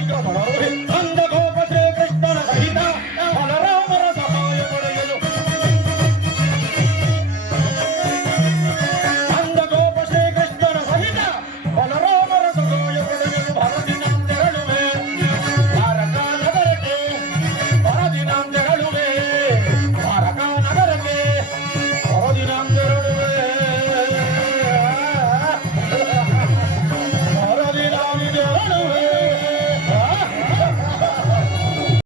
micrófono.